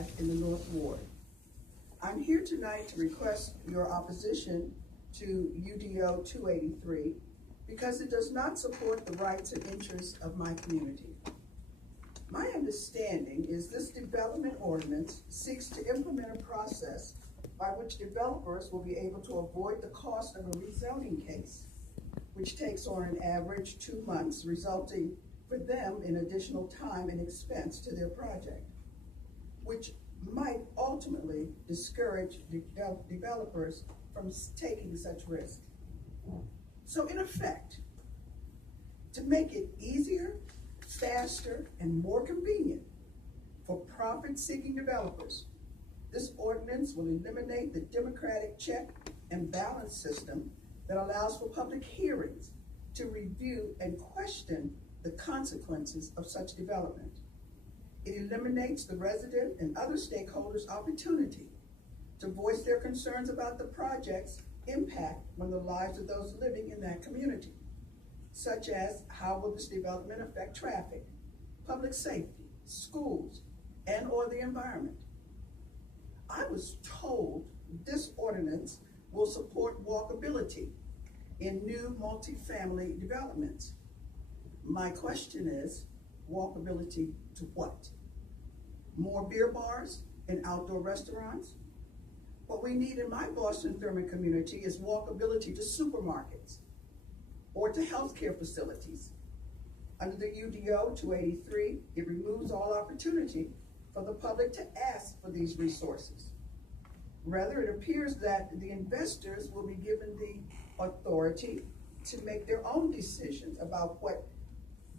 5 in the North Ward. I'm here tonight to request your opposition to UDO 283 because it does not support the rights and interests of my community. My understanding is this development ordinance seeks to implement a process by which developers will be able to avoid the cost of a rezoning case, which takes on an average 2 months, resulting for them in additional time and expense to their project, which might ultimately discourage developers from taking such risk. So in effect, to make it easier, faster, and more convenient for profit-seeking developers, this ordinance will eliminate the democratic check and balance system that allows for public hearings to review and question the consequences of such development. It eliminates the resident and other stakeholders' opportunity to voice their concerns about the project's impact on the lives of those living in that community, such as how will this development affect traffic, public safety, schools, and/or the environment. I was told this ordinance will support walkability in new multifamily developments. My question is, walkability to what? More beer bars and outdoor restaurants? What we need in my Boston Thurman community is walkability to supermarkets or to healthcare facilities. Under the UDO 283, it removes all opportunity for the public to ask for these resources. Rather, it appears that the investors will be given the authority to make their own decisions about what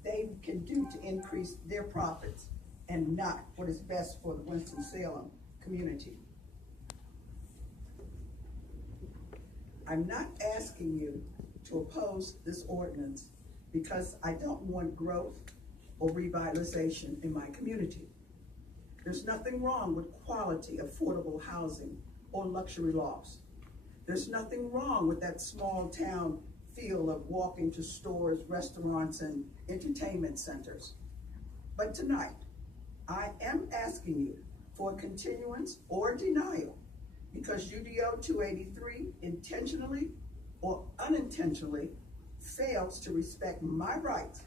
they can do to increase their profits and not what is best for the Winston-Salem community. I'm not asking you to oppose this ordinance because I don't want growth or revitalization in my community. There's nothing wrong with quality, affordable housing or luxury lofts. There's nothing wrong with that small town feel of walking to stores, restaurants, and entertainment centers. But tonight, I am asking you for a continuance or denial because UDO 283 intentionally or unintentionally fails to respect my rights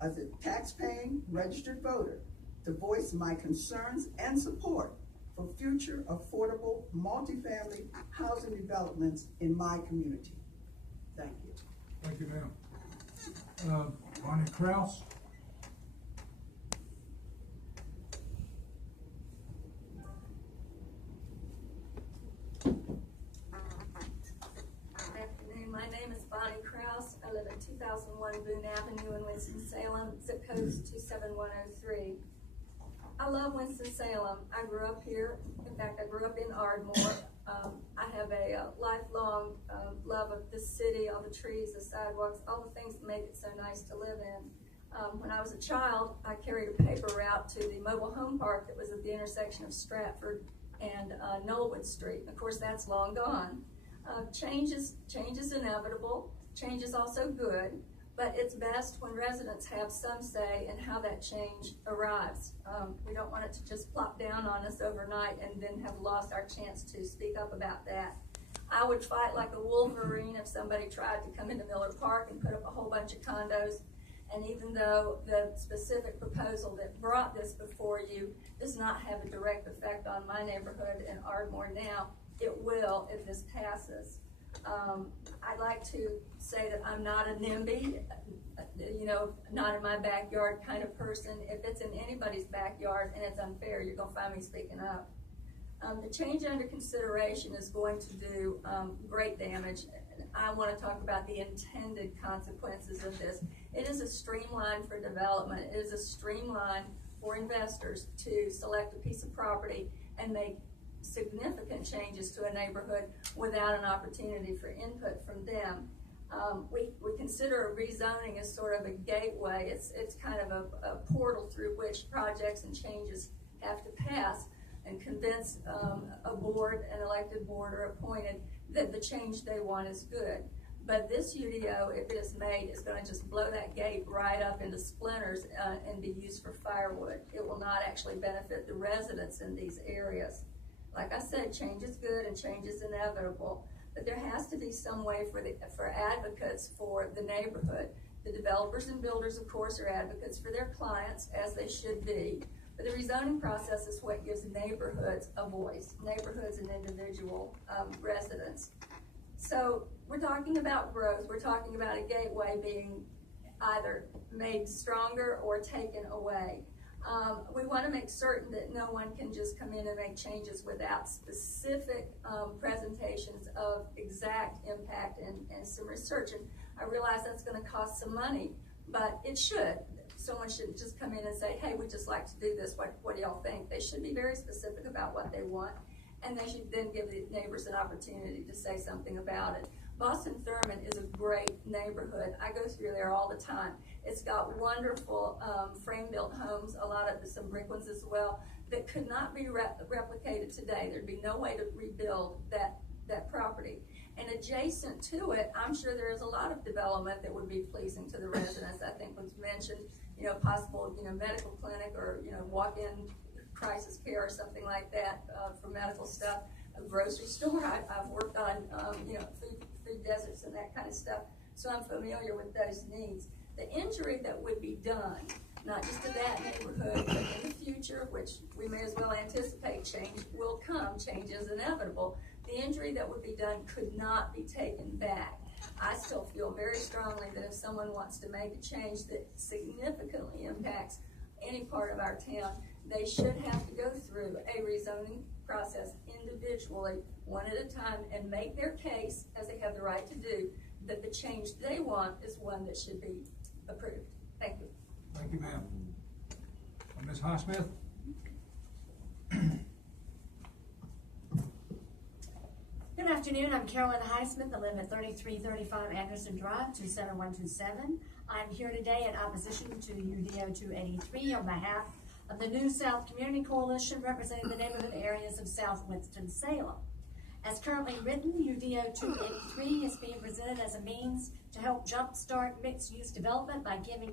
as a tax-paying registered voter to voice my concerns and support for future affordable multifamily housing developments in my community. Thank you. Thank you, ma'am. Bonnie Krause. Good afternoon. My name is Bonnie Krause. I live at 2001 Boone Avenue in Winston-Salem, zip code 27103. I love Winston-Salem. I grew up here. In fact, I grew up in Ardmore. I have a lifelong love of the city, all the trees, the sidewalks, all the things that make it so nice to live in. When I was a child, I carried a paper route to the mobile home park that was at the intersection of Stratford and Knollwood Street. Of course, that's long gone. Change is inevitable. Change is also good, but it's best when residents have some say in how that change arrives. We don't want it to just plop down on us overnight and then have lost our chance to speak up about that. I would fight like a wolverine if somebody tried to come into Miller Park and put up a whole bunch of condos. And even though the specific proposal that brought this before you does not have a direct effect on my neighborhood in Ardmore now, it will if this passes. I'd like to say that I'm not a NIMBY, not in my backyard kind of person. If it's in anybody's backyard and it's unfair, you're gonna find me speaking up. The change under consideration is going to do great damage. I want to talk about the intended consequences of this. It is a streamline for development. It is a streamline for investors to select a piece of property and make significant changes to a neighborhood without an opportunity for input from them. We consider a rezoning as sort of a gateway. It's kind of a portal through which projects and changes have to pass and convince an elected board or appointed that the change they want is good. But this UDO, if it is made, is gonna just blow that gate right up into splinters and be used for firewood. It will not actually benefit the residents in these areas. Like I said, change is good and change is inevitable, but there has to be some way for advocates for the neighborhood. The developers and builders, of course, are advocates for their clients, as they should be, but the rezoning process is what gives neighborhoods a voice, neighborhoods and individual residents. So we're talking about growth. We're talking about a gateway being either made stronger or taken away. We want to make certain that no one can just come in and make changes without specific presentations of exact impact and some research. And I realize that's going to cost some money, but it should. Someone shouldn't just come in and say, hey, we'd just like to do this. What do y'all think? They should be very specific about what they want, and they should then give the neighbors an opportunity to say something about it. Boston Thurman is a great neighborhood. I go through there all the time. It's got wonderful frame-built homes, some brick ones as well, that could not be replicated today. There'd be no way to rebuild that property. And adjacent to it, I'm sure there is a lot of development that would be pleasing to the residents. I think was mentioned, possible, medical clinic or, walk-in crisis care or something like that for medical stuff. A grocery store. I've worked on, food deserts and that kind of stuff, so I'm familiar with those needs. The injury that would be done, not just to that neighborhood, but in the future, which we may as well anticipate change will come, change is inevitable. The injury that would be done could not be taken back. I still feel very strongly that if someone wants to make a change that significantly impacts any part of our town, they should have to go through a rezoning process individually, one at a time, and make their case, as they have the right to do, that the change they want is one that should be approved. Thank you. Thank you, ma'am. Ms. Highsmith? Good afternoon, I'm Carolyn Highsmith. I live at 3335 Anderson Drive, 27127. I'm here today in opposition to UDO 283 on behalf of the New South Community Coalition representing the neighborhood areas of South Winston-Salem. As currently written, UDO 283 is being presented as a means to help jumpstart mixed-use development by giving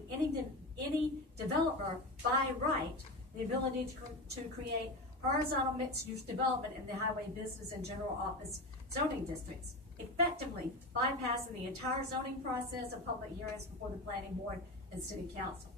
any developer by right the ability to create horizontal mixed-use development in the highway business and general office zoning districts, effectively bypassing the entire zoning process of public hearings before the planning board and city council.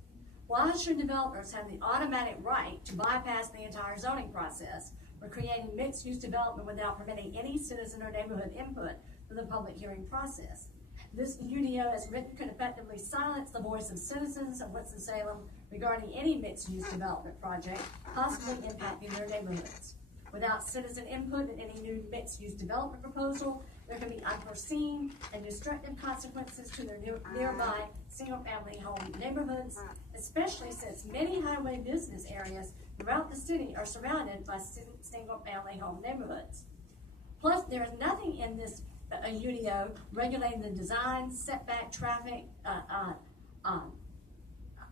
Why should developers have the automatic right to bypass the entire zoning process for creating mixed-use development without permitting any citizen or neighborhood input for the public hearing process? This UDO as written could effectively silence the voice of citizens of Winston-Salem regarding any mixed-use development project possibly impacting their neighborhoods. Without citizen input in any new mixed-use development proposal, there can be unforeseen and destructive consequences to their nearby single-family home neighborhoods, especially since many highway business areas throughout the city are surrounded by single-family home neighborhoods. Plus, there is nothing in this UDO regulating the design, setback, traffic,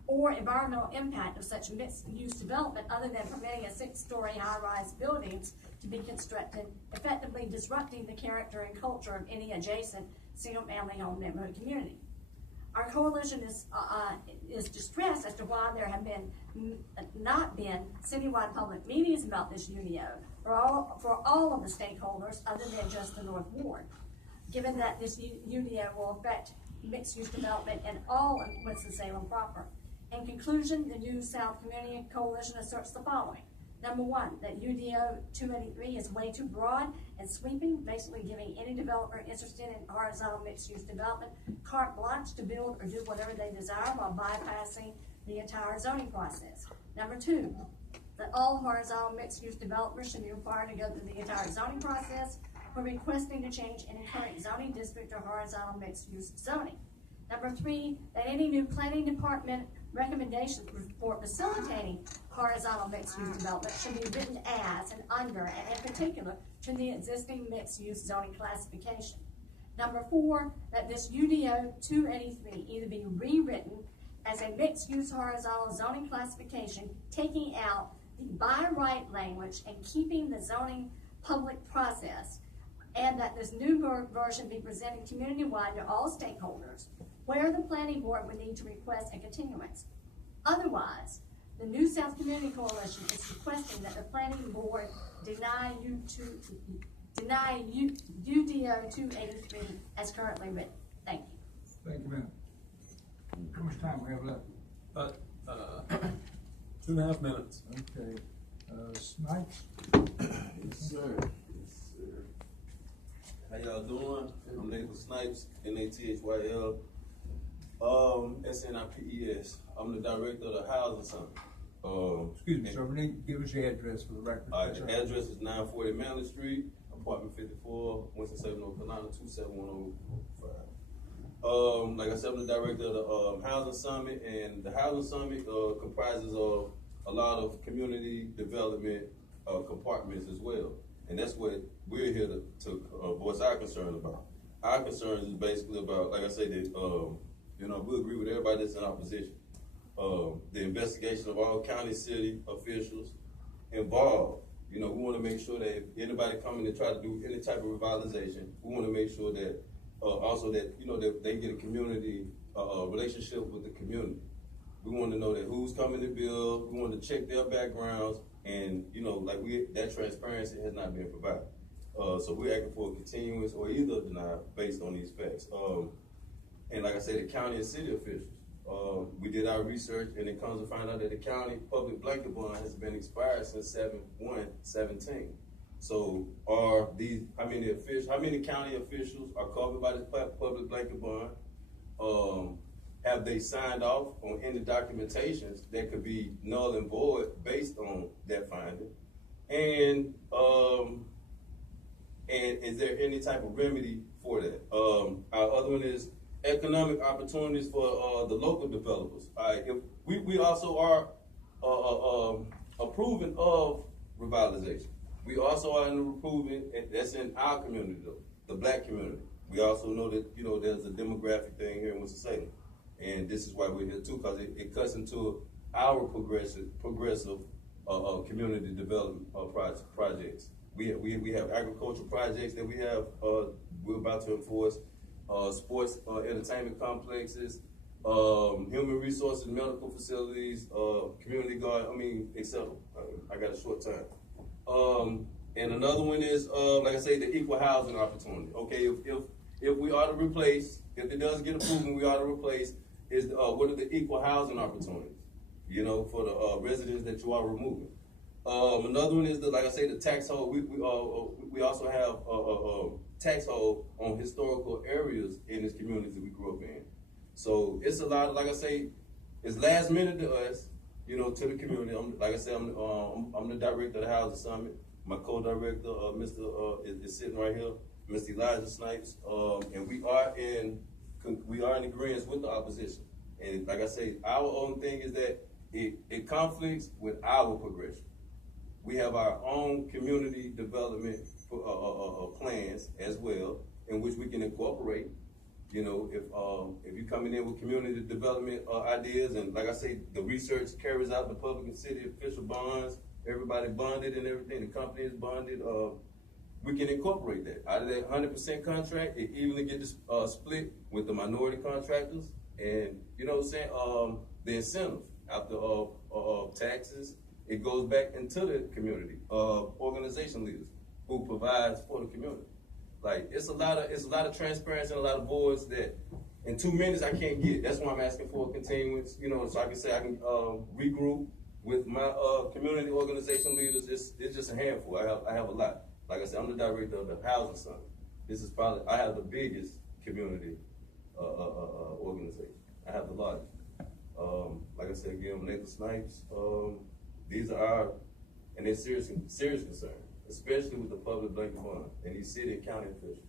or environmental impact of such mixed-use development other than permitting a 6-story high-rise buildings to be constructed, effectively disrupting the character and culture of any adjacent single-family home neighborhood community. Our coalition is distressed as to why there have not been citywide public meetings about this UDO for all of the stakeholders other than just the North Ward, given that this UDO will affect mixed-use development in all of Winston-Salem proper. In conclusion, the New South Community Coalition asserts the following. Number one, that UDO 283 is way too broad and sweeping, basically giving any developer interested in horizontal mixed-use development carte blanche to build or do whatever they desire while bypassing the entire zoning process. Number two, that all horizontal mixed-use developers should be required to go through the entire zoning process for requesting to change any current zoning district or horizontal mixed-use zoning. Number three, that any new planning department recommendations for facilitating horizontal mixed-use development should be written as and under, and in particular, to the existing mixed-use zoning classification. Number four, that this UDO 283 either be rewritten as a mixed-use horizontal zoning classification, taking out the by right language and keeping the zoning public process and that this new version be presented community-wide to all stakeholders, where the planning board would need to request a continuance. Otherwise, the New South Community Coalition is requesting that the planning board deny UDO 283 as currently written. Thank you. Thank you, ma'am. How much time we have left? 2.5 minutes. Okay, Snipes? Yes, sir. Yes, sir. How y'all doing? I'm Nathan Snipes, Nathyl, SNIPES. I'm the director of the Housing Summit. Excuse me, sir, we need to give us your address for the record. The address is 940 Manley Street, apartment 54, Winston, North Carolina, 27105. Like I said, I'm the director of the Housing Summit, and the Housing Summit comprises of a lot of community development compartments as well. And that's what we're here to voice our concern about. Our concern is basically about, like I said, that we agree with everybody that's in opposition. The investigation of all county, city officials involved. We want to make sure that if anybody coming to try to do any type of revitalization, we want to make sure that also that that they get a community relationship with the community. We want to know that who's coming to build. We want to check their backgrounds, and that transparency has not been provided. So we're asking for a continuance or either denial based on these facts. And like I said, the county and city officials. We did our research, and it comes to find out that the county public blanket bond has been expired since 7/1/17. So how many county officials are covered by this public blanket bond? Have they signed off on any documentations that could be null and void based on that finding? And is there any type of remedy for that? Our other one is economic opportunities for the local developers. If we also are approving of revitalization. We also are approving, that's in our community though, the black community. We also know that there's a demographic thing here in Winston-Salem, and this is why we're here too, because it cuts into our progressive community development projects. We have agricultural projects that we're about to enforce. Sports, entertainment complexes, human resources, medical facilities, community garden, etc. I got a short time. And another one is, like I say, the equal housing opportunity. Okay, if we are to replace, if it does get approved and we are to replace, what are the equal housing opportunities, for the residents that you are removing. Another one is like I say, the tax hold. We also have a tax hold on historical areas in this community that we grew up in. So it's a lot of, like I say, it's last minute to us, to the community. Like I said, I'm the director of the Housing Summit. My co-director, is sitting right here, Mr. Elijah Snipes, and we are in agreement with the opposition. And like I say, our own thing is that it conflicts with our progression. We have our own community development plans as well, in which we can incorporate. If you're coming in with community development ideas, and like I say, the research carries out the public and city official bonds, everybody bonded and everything, the company is bonded, we can incorporate that. Out of that 100% contract, it evenly gets split with the minority contractors, and the incentives after taxes, it goes back into the community, organization leaders who provides for the community. Like it's a lot of transparency and a lot of voids that in 2 minutes I can't get. That's why I'm asking for a continuance, so I can say I can regroup with my community organization leaders. It's just a handful. I have a lot. Like I said, I'm the director of the Housing Summit. This is probably, I have the biggest community organization. I have the largest. Like I said again, I'm Nathan Snipes. These are and they're serious concern, especially with the public blanket bond and these city and county officials.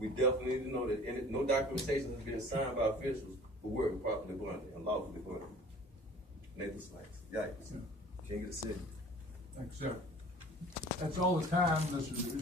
We definitely need to know that no documentation has been signed by officials who were improperly bonded and lawfully bonded. Nathan Snipes. Yikes. King of the city. Thank you, sir. That's all the time this is.